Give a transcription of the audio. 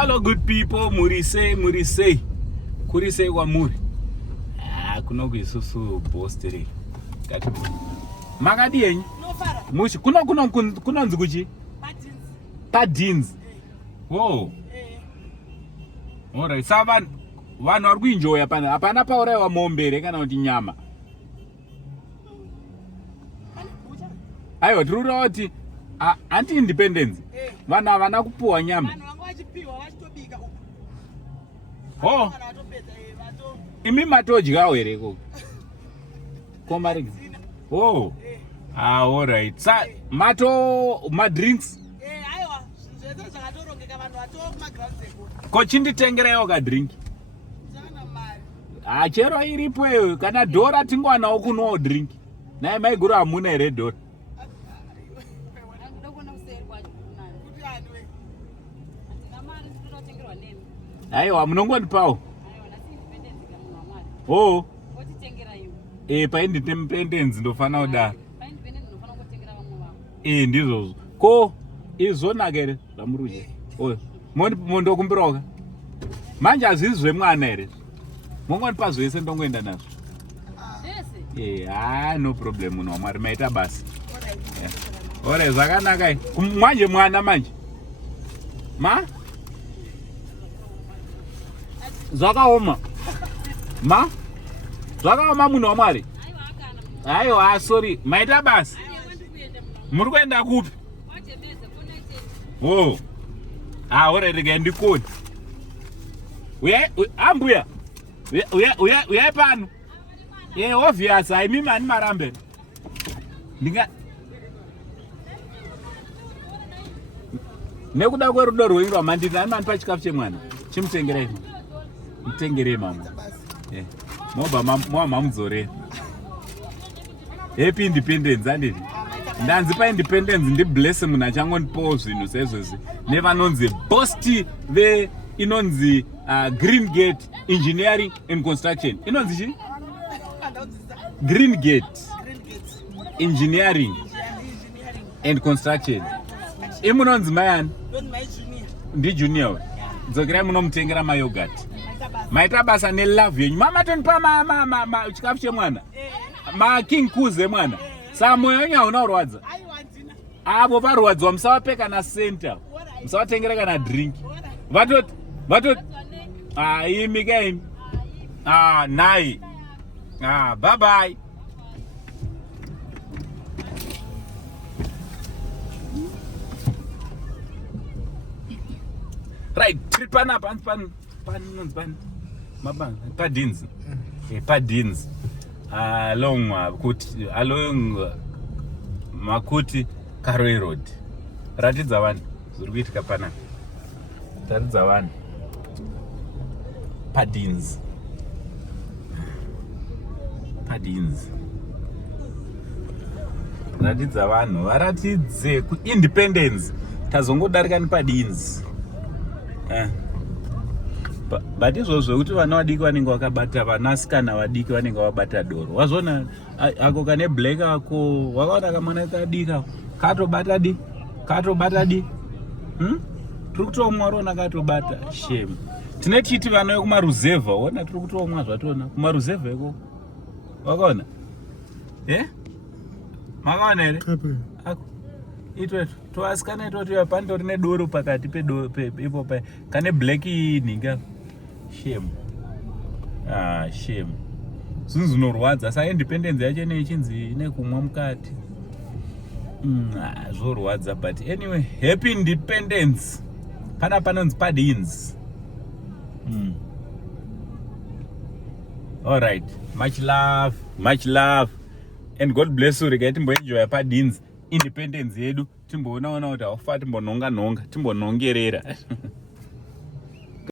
Hello good people, murisei kurisei kwamuri. Kunoku isusu bosteri kati makadi yenyu mushi kunonzi kuchi paDins. Wow. Alright, sa vanhu vari kuenjoya pana hapana pauraiwa mombe kana kuti nyama. Aiwa, tiri kutaura kuti anti independence vanhu havana kupuwa nyama. Oh, imi matodyawo here koko komarigi. Oh, alright. Sa madrinks ko chinditengerewo kadrink chero iripo iyo kana dhora tingwanawo kunowo drink naye maiguru hamuna here dhora. Aiwa, munongondipawo. Oh, paindependence ndofana kudaro. Ndizvozvo. Ko izonaka here zvamurudya. Mondokumbirawo manje hazvisi zvemwana here. Mongondipa zvese ndongoenda nazvo. No problem munhu waMwari, maita basa. Ore zvakanaka. Manje mwana manje. Zvakaoma. Zvakaoma munhu waMwari. Aiwa, sorry. Maita basa. Muri kuenda kupi? Oh. Ore rega ndikoni. Ambuya. Uyai pano. Obvious, haimi mani marambe. Nekuda kwerudo rwenyu rwamandini, ani manipa chikafu chemwana. Chimutengerei. Mutengerei mama. Moba mamudzorei. Happy independence anditi. Ndanzi pa independence ndi bless munhu achangondipawo zvinhu sezvozvi. Nevanonzi bosti inonzi Green Gate Engineering and Construction. Inonzi chi? Green Gate Engineering and Construction. Imunonzi mayani? Ndi junior. Dzokerai munomutengera mayogurt. Maita basa nelove yenyu. Mama tonipa chikafu chemwana. King kuze mwana. Saa moyo wenyu hauna kurwadza. Avo varwadzwa musavapeka na center. Musavatengera kana drink. Vatoti. Imi kaimi. Nai. Bye bye. Right, tripana pan paDins. paDins. Along Makuti Karwe Road. Ratidza vanhu zviri kuitika panapa. Taridza vanhu. paDins. Ratidza vanhu varatidze independence. Tazongodarika paDins. But izvozvo kuti vana vadiki vanenge vakabata, vanasikana vadiki vanenge vabata doro. Wazona ako kane black ako wakaona kamwana kadika katobata di. Tiri kutomwa rona katobata. Shame. Tine titi vana vekumaruzevha, wona tiri kutomwa zvatona. Kumaruzevha iko. Wakaona? Makaona here? Ako. Itwetu toasikana itoti pandori nedoro pakati ipo pa kane black ninga. Shame. Shame. Zvinorwadza. Sa independence yacho nechinzi nekumwa mukati. Zvorwadza, but anyway, happy independence. Panonzi paDins. All right. Much love. And God bless you. Regai timboenjoya paDins. Independence yedu timboona kuti haufa timbononga timbonongerera.